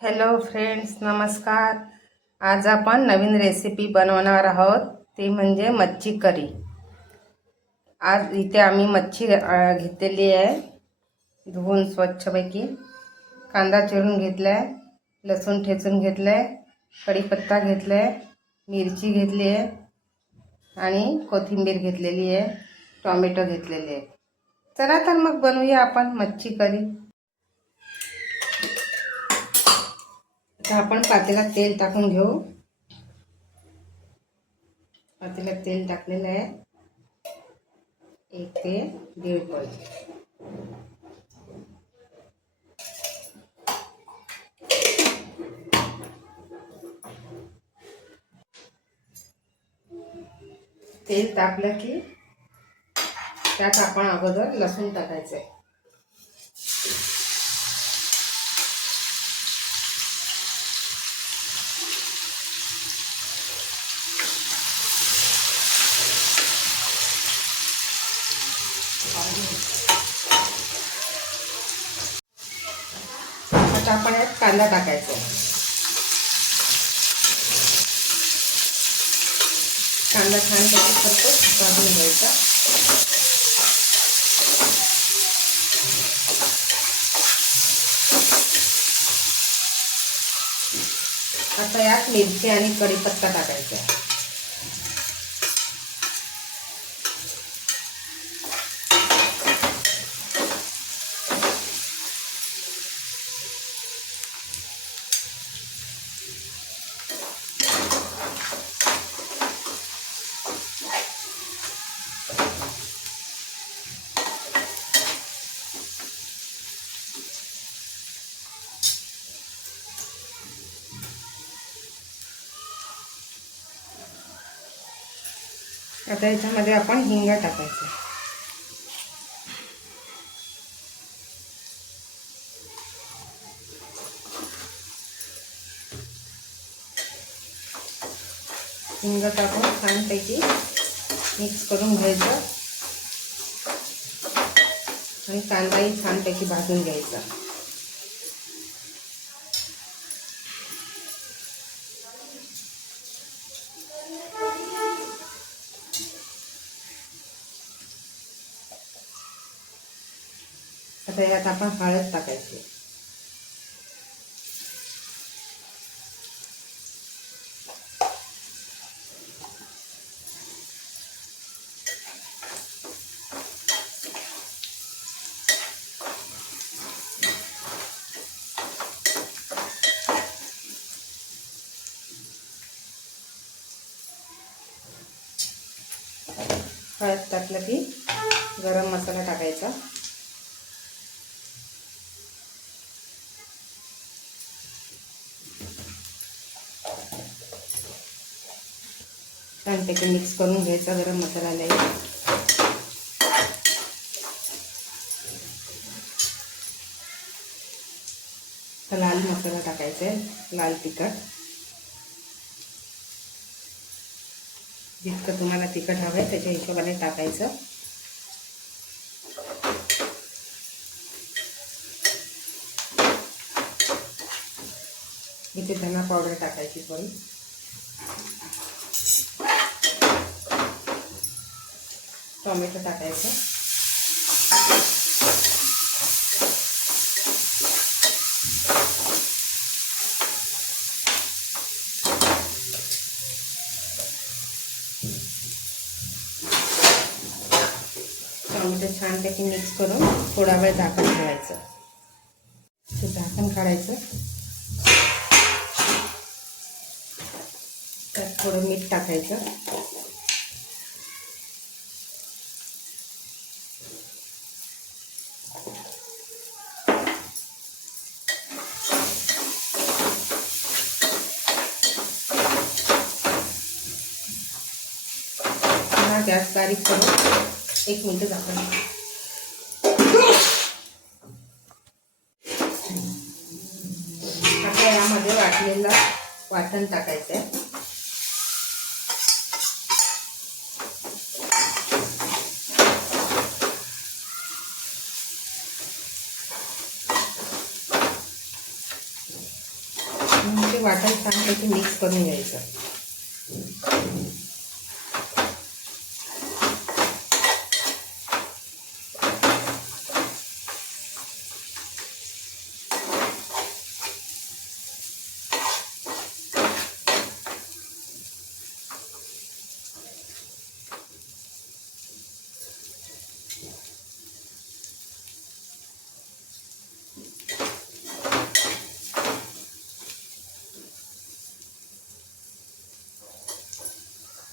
Hello friends, नमस्कार. आज आपण नवीन रेसिपी बनवणार आहोत, ती म्हणजे मच्छी करी. आज इथे आम्ही मच्छी घेतलेली आहे, धुवून स्वच्छपैकी. कांदा चिरून घेतला आहे, लसूण ठेचून घेतलं आहे, कढीपत्ता घेतला आहे, मिरची घेतली आहे आणि कोथिंबीर घेतलेली आहे, टोमॅटो घेतलेले आहे. चला तर मग बनवूया आपण मच्छी करी. आता आपण पातेल्यात तेल टाकून घेऊ. पातेल्यात तेल टाकलेलं आहे, 1 ते 1.5 पळ. तेल तापलं की त्यात आपण अगोदर लसूण टाकायचं आहे. आता आपण यात कांदा टाकायचा आहे. कांदा छान त्याच्यात भाजून घ्यायचा. आता यात मिरची आणि कढीपत्ता टाकायचा आहे. आता याच्यामध्ये आपण हिंग टाकायचं. हिंग टाकून छानपैकी मिक्स करून घ्यायचं आणि कांदाही छानपैकी भाजून घ्यायचा. आता यात आपण हळद टाकायची. हळद टाकलं की गरम मसाला टाकायचा. छानपैकी मिक्स करून घ्यायचा गरम मसाल्याला. लाल मसाला टाकायचा आहे, लाल तिखट. जितकं तुम्हाला तिखट हवं आहे त्याच्या हिशोबाने टाकायचं. इथे धना पावडर टाकायची थोडी. टोमॅटो टाकायचं. टोमॅटो छानपैकी मिक्स करून थोडा वेळ झाकण ठेवायचं. ते झाकण काढायचं. त्यात थोडं मीठ टाकायचं. गॅस बारीक करून 1 मिनिट झाकण. आता यामध्ये वाटलेलं वाटण टाकायचं आहे. वाटण छानपैकी मिक्स करून घ्यायचं.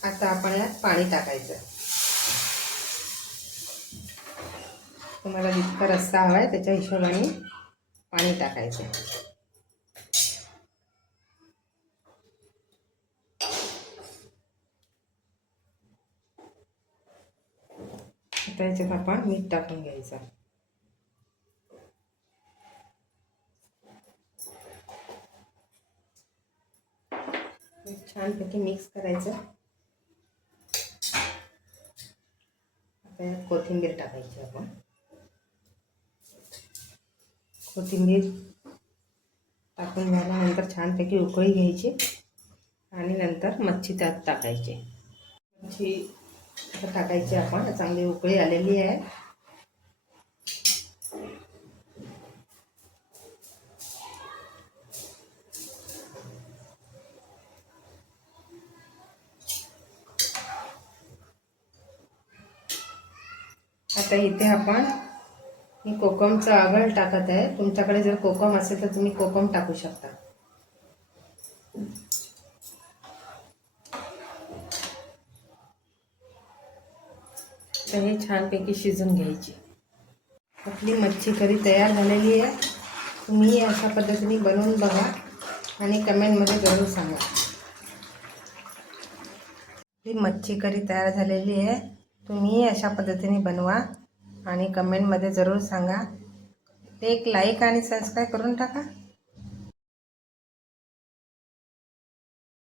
आता आपण यात पाणी टाकायचं. तुम्हाला जितका रस्सा हवा आहे त्याच्या हिशोबाने पाणी टाकायचं. आता याच्यात आपण मीठ टाकून घ्यायचं. छानपैकी मिक्स करायचं. आता यात कोथिंबीर टाकायची. आपण कोथिंबीर टाकून झाल्यानंतर छानपैकी उकळी घ्यायची आणि नंतर मच्छी त्यात टाकायची. मच्छी आता टाकायची. आपण चांगली उकळी आलेली आहे. आता इथे आपण मी कोकमचं आगळ टाकत आहे. तुमच्याकडे जर कोकम असेल तर तुम्ही कोकम टाकू शकता. तर हे छानपैकी शिजून घ्यायची. आपली मच्छी करी तयार झालेली आहे. तुम्ही अशा पद्धतीने बनवून बघा आणि कमेंटमध्ये जरूर सांगा. ही मच्छी करी तयार झालेली आहे. तुम्ही अशा पद्धतीने बनवा आणि कमेंटमध्ये जरूर सांगा. एक लाईक आणि सबस्क्राईब करून टाका.